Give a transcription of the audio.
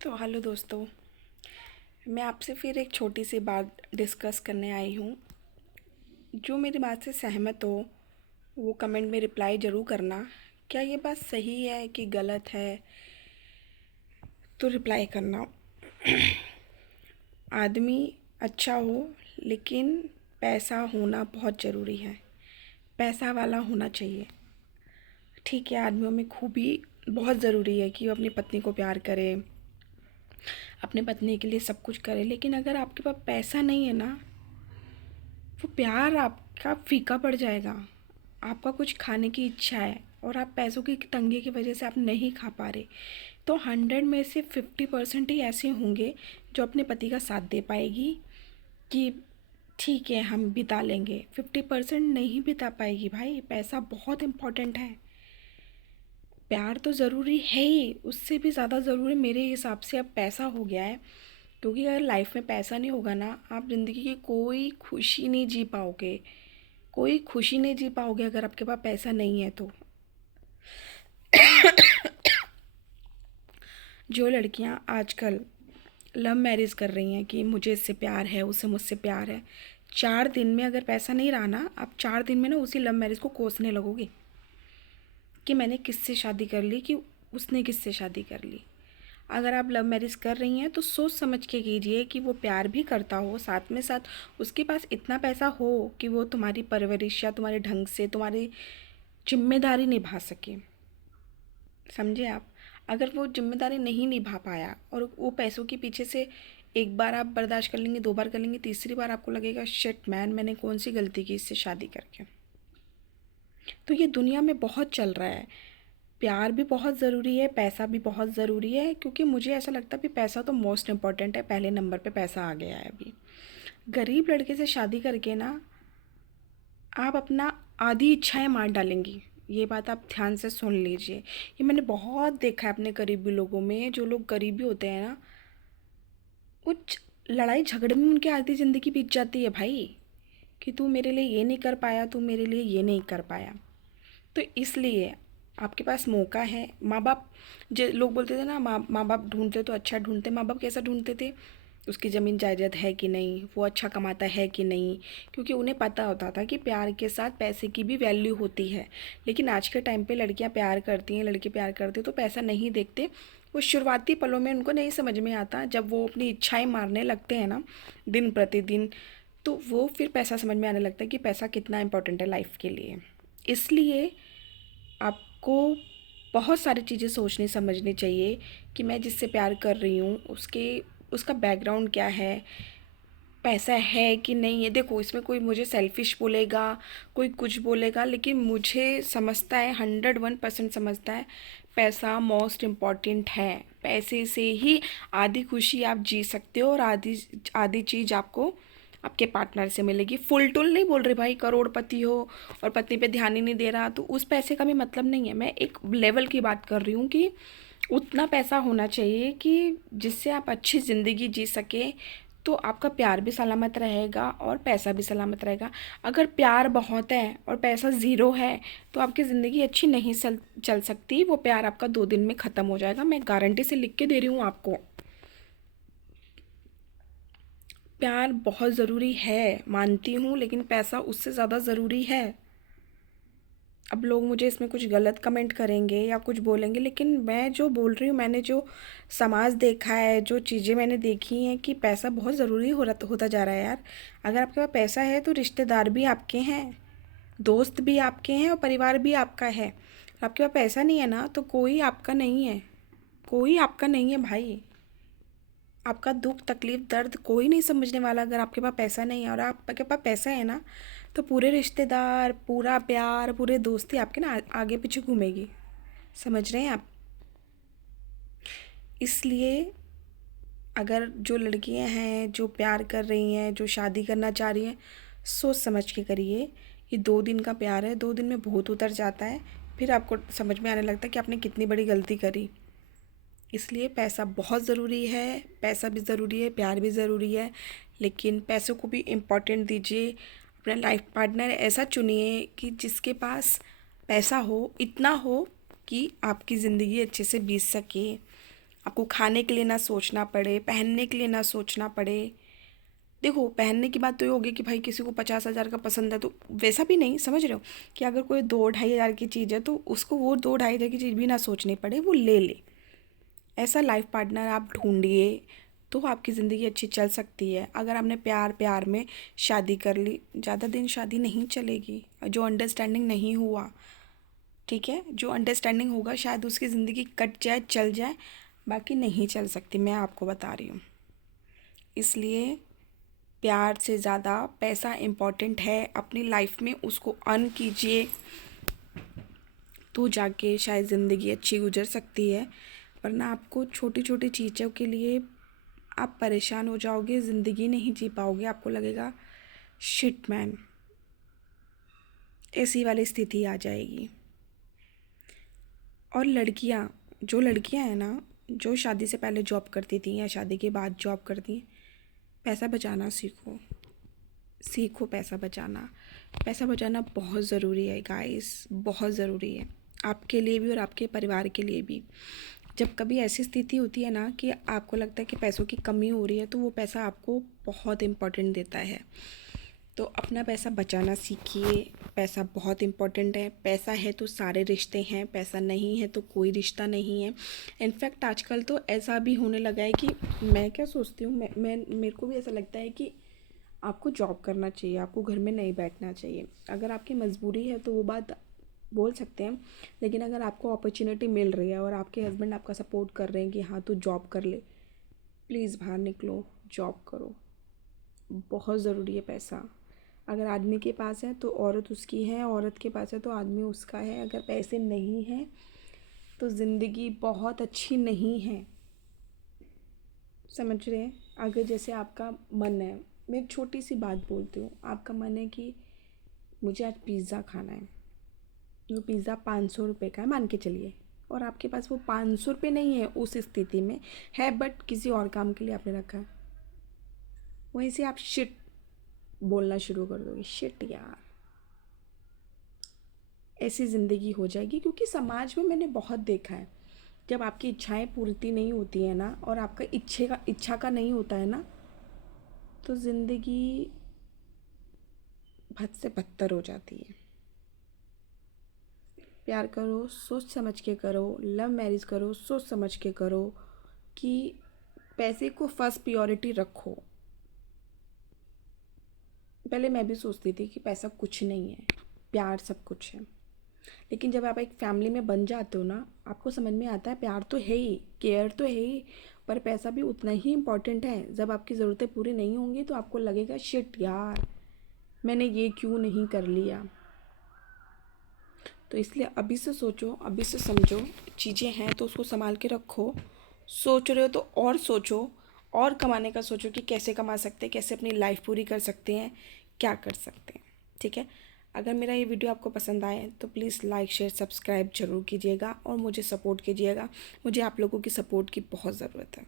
तो हेलो दोस्तों, मैं आपसे फिर एक छोटी सी बात डिस्कस करने आई हूँ। जो मेरी बात से सहमत हो वो कमेंट में रिप्लाई ज़रूर करना। क्या ये बात सही है कि गलत है, तो रिप्लाई करना। आदमी अच्छा हो लेकिन पैसा होना बहुत ज़रूरी है। पैसा वाला होना चाहिए। ठीक है, आदमियों में खूबी बहुत ज़रूरी है कि वो अपनी पत्नी को प्यार करे, अपनी पत्नी के लिए सब कुछ करे, लेकिन अगर आपके पास पैसा नहीं है ना, वो प्यार आपका फीका पड़ जाएगा। आपका कुछ खाने की इच्छा है और आप पैसों की तंगी की वजह से आप नहीं खा पा रहे, तो 100 में से 50% ही ऐसे होंगे जो अपने पति का साथ दे पाएगी कि ठीक है हम बिता लेंगे। 50% नहीं बिता पाएगी। भाई पैसा बहुत इम्पोर्टेंट है। प्यार तो ज़रूरी है ही, उससे भी ज़्यादा ज़रूरी मेरे हिसाब से अब पैसा हो गया है। क्योंकि अगर लाइफ में पैसा नहीं होगा ना, आप ज़िंदगी की कोई खुशी नहीं जी पाओगे। कोई खुशी नहीं जी पाओगे अगर आपके पास पैसा नहीं है तो। जो लड़कियां आजकल लव मैरिज कर रही हैं कि मुझे इससे प्यार है, उससे मुझसे प्यार है, 4 दिन में अगर पैसा नहीं रहा ना, आप 4 दिन में ना उसी लव मैरिज को कोसने लगोगे कि मैंने किससे शादी कर ली, कि उसने किससे शादी कर ली। अगर आप लव मैरिज कर रही हैं तो सोच समझ के कीजिए कि वो प्यार भी करता हो, साथ में साथ उसके पास इतना पैसा हो कि वो तुम्हारी परवरिश या तुम्हारे ढंग से तुम्हारी जिम्मेदारी निभा सके। समझे आप? अगर वो जिम्मेदारी नहीं निभा पाया और वो पैसों के पीछे से एक बार आप बर्दाश्त कर लेंगे, 2 बार कर लेंगे, तीसरी बार आपको लगेगा शिट मैन, मैंने कौन सी गलती की इससे शादी करके। तो ये दुनिया में बहुत चल रहा है। प्यार भी बहुत ज़रूरी है, पैसा भी बहुत ज़रूरी है, क्योंकि मुझे ऐसा लगता है कि पैसा तो मोस्ट इम्पॉर्टेंट है। पहले नंबर पे पैसा आ गया है अभी। गरीब लड़के से शादी करके ना आप अपना आधी इच्छाएं मार डालेंगी। ये बात आप ध्यान से सुन लीजिए। ये मैंने बहुत देखा है अपने करीबी लोगों में। जो लोग करीबी होते हैं ना, कुछ लड़ाई झगड़े में उनकी आधी ज़िंदगी बीत जाती है भाई, कि तू मेरे लिए ये नहीं कर पाया, तू मेरे लिए ये नहीं कर पाया। तो इसलिए आपके पास मौका है। माँ बाप, जो लोग बोलते थे ना, माँ माँ बाप ढूंढते तो अच्छा ढूंढते। माँ बाप कैसा ढूंढते थे? उसकी ज़मीन जायदाद है कि नहीं, वो अच्छा कमाता है कि नहीं, क्योंकि उन्हें पता होता था कि प्यार के साथ पैसे की भी वैल्यू होती है। लेकिन आज के टाइम पे लड़कियां प्यार करती हैं, लड़के प्यार करते हैं तो पैसा नहीं देखते। वो शुरुआती पलों में उनको नहीं समझ में आता, जब वो अपनी इच्छाएं मारने लगते हैं ना दिन प्रतिदिन, तो वो फिर पैसा समझ में आने लगता है कि पैसा कितना इम्पोर्टेंट है लाइफ के लिए। इसलिए आपको बहुत सारी चीज़ें सोचनी समझनी चाहिए कि मैं जिससे प्यार कर रही हूँ उसका बैकग्राउंड क्या है, पैसा है कि नहीं है। देखो, इसमें कोई मुझे सेल्फिश बोलेगा, कोई कुछ बोलेगा, लेकिन मुझे समझता है, 101% समझता है, पैसा मोस्ट इम्पॉर्टेंट है। पैसे से ही आधी खुशी आप जी सकते हो और आधी आधी चीज़ आपको आपके पार्टनर से मिलेगी। फुल टुल नहीं बोल रही भाई, करोड़पति हो और पत्नी पे ध्यान ही नहीं दे रहा, तो उस पैसे का भी मतलब नहीं है। मैं एक लेवल की बात कर रही हूँ कि उतना पैसा होना चाहिए कि जिससे आप अच्छी ज़िंदगी जी सके, तो आपका प्यार भी सलामत रहेगा और पैसा भी सलामत रहेगा। अगर प्यार बहुत है और पैसा ज़ीरो है तो आपकी ज़िंदगी अच्छी नहीं चल सकती। वो प्यार आपका 2 दिन में ख़त्म हो जाएगा। मैं गारंटी से लिख के दे रही हूँ आपको। प्यार बहुत ज़रूरी है, मानती हूँ, लेकिन पैसा उससे ज़्यादा ज़रूरी है। अब लोग मुझे इसमें कुछ गलत कमेंट करेंगे या कुछ बोलेंगे, लेकिन मैं जो बोल रही हूँ, मैंने जो समाज देखा है, जो चीज़ें मैंने देखी हैं, कि पैसा बहुत ज़रूरी होता जा रहा है यार। अगर आपके पास पैसा है तो रिश्तेदार भी आपके हैं, दोस्त भी आपके हैं और परिवार भी आपका है। आपके पास पैसा नहीं है ना, तो कोई आपका नहीं है। कोई आपका नहीं है भाई। आपका दुख तकलीफ़ दर्द कोई नहीं समझने वाला अगर आपके पास पैसा नहीं है। और आपके पास पैसा है ना, तो पूरे रिश्तेदार, पूरा प्यार, पूरे दोस्ती आपके ना आगे पीछे घूमेगी। समझ रहे हैं आप? इसलिए अगर जो लड़कियां हैं जो प्यार कर रही हैं, जो शादी करना चाह रही हैं, सोच समझ के करिए। ये 2 दिन का प्यार है, 2 दिन में बहुत उतर जाता है। फिर आपको समझ में आने लगता है कि आपने कितनी बड़ी गलती करी। इसलिए पैसा बहुत ज़रूरी है। पैसा भी ज़रूरी है, प्यार भी ज़रूरी है, लेकिन पैसों को भी इम्पोर्टेंट दीजिए। अपना लाइफ पार्टनर ऐसा चुनिए कि जिसके पास पैसा हो, इतना हो कि आपकी ज़िंदगी अच्छे से बीत सके, आपको खाने के लिए ना सोचना पड़े, पहनने के लिए ना सोचना पड़े। देखो, पहनने की बात तो ये होगी कि भाई किसी को 50,000 का पसंद है तो वैसा भी नहीं, समझ रहे हो, कि अगर कोई 2-2.5 हज़ार की चीज़ है तो उसको वो 2-2.5 हज़ार की चीज़ भी ना सोचनी पड़े, वो ले ले। ऐसा लाइफ पार्टनर आप ढूंढिए तो आपकी ज़िंदगी अच्छी चल सकती है। अगर आपने प्यार प्यार में शादी कर ली, ज़्यादा दिन शादी नहीं चलेगी। जो अंडरस्टैंडिंग नहीं हुआ, ठीक है, जो अंडरस्टैंडिंग होगा शायद उसकी ज़िंदगी कट जाए, चल जाए, बाकी नहीं चल सकती, मैं आपको बता रही हूँ। इसलिए प्यार से ज़्यादा पैसा इम्पॉर्टेंट है अपनी लाइफ में, उसको अर्न कीजिए तो जाके शायद ज़िंदगी अच्छी गुजर सकती है। वरना आपको छोटी छोटी चीज़ों के लिए आप परेशान हो जाओगे, ज़िंदगी नहीं जी पाओगे, आपको लगेगा शिट मैन, ऐसी वाली स्थिति आ जाएगी। और लड़कियां, जो लड़कियां हैं ना, जो शादी से पहले जॉब करती थी या शादी के बाद जॉब करती हैं, पैसा बचाना सीखो, सीखो पैसा बचाना। पैसा बचाना बहुत ज़रूरी है गाइस, बहुत ज़रूरी है, आपके लिए भी और आपके परिवार के लिए भी। जब कभी ऐसी स्थिति होती है ना कि आपको लगता है कि पैसों की कमी हो रही है, तो वो पैसा आपको बहुत इम्पोर्टेंट देता है। तो अपना पैसा बचाना सीखिए, पैसा बहुत इम्पोर्टेंट है। पैसा है तो सारे रिश्ते हैं, पैसा नहीं है तो कोई रिश्ता नहीं है। इनफैक्ट आजकल तो ऐसा भी होने लगा है कि मैं क्या सोचती हूँ, मैं मेरे को भी ऐसा लगता है कि आपको जॉब करना चाहिए, आपको घर में नहीं बैठना चाहिए। अगर आपकी मजबूरी है तो वो बात बोल सकते हैं, लेकिन अगर आपको अपॉर्चुनिटी मिल रही है और आपके हस्बैंड आपका सपोर्ट कर रहे हैं कि हाँ तू जॉब कर ले, प्लीज़ बाहर निकलो, जॉब करो। बहुत ज़रूरी है पैसा। अगर आदमी के पास है तो औरत उसकी है, औरत के पास है तो आदमी उसका है। अगर पैसे नहीं हैं तो ज़िंदगी बहुत अच्छी नहीं है, समझ रहे हैं। अगर जैसे आपका मन है, मैं एक छोटी सी बात बोलती हूँ, आपका मन है कि मुझे आज पिज़्ज़ा खाना है, वो पिज़्ज़ा 500 रुपये का है मान के चलिए, और आपके पास वो 500 रुपये नहीं है उस स्थिति में है, बट किसी और काम के लिए आपने रखा है, वहीं से आप शिट बोलना शुरू कर दोगे, शिट यार, ऐसी ज़िंदगी हो जाएगी। क्योंकि समाज में मैंने बहुत देखा है, जब आपकी इच्छाएं पूर्ति नहीं होती है ना, और आपका इच्छा का नहीं होता है ना, तो ज़िंदगी बद से बदतर हो जाती है। प्यार करो सोच समझ के करो, लव मैरिज करो सोच समझ के करो, कि पैसे को फर्स्ट प्रायोरिटी रखो। पहले मैं भी सोचती थी कि पैसा कुछ नहीं है, प्यार सब कुछ है। लेकिन जब आप एक फैमिली में बन जाते हो ना, आपको समझ में आता है प्यार तो है ही, केयर तो है ही, पर पैसा भी उतना ही इम्पोर्टेंट है। जब आपकी ज़रूरतें पूरी नहीं होंगी तो आपको लगेगा शिट यार, मैंने ये क्यों नहीं कर लिया। तो इसलिए अभी से सोचो, अभी से समझो, चीज़ें हैं तो उसको संभाल के रखो। सोच रहे हो तो और सोचो, और कमाने का सोचो कि कैसे कमा सकते हैं, कैसे अपनी लाइफ पूरी कर सकते हैं, क्या कर सकते हैं, ठीक है। अगर मेरा ये वीडियो आपको पसंद आए तो प्लीज़ लाइक शेयर सब्सक्राइब ज़रूर कीजिएगा और मुझे सपोर्ट कीजिएगा। मुझे आप लोगों की सपोर्ट की बहुत ज़रूरत है।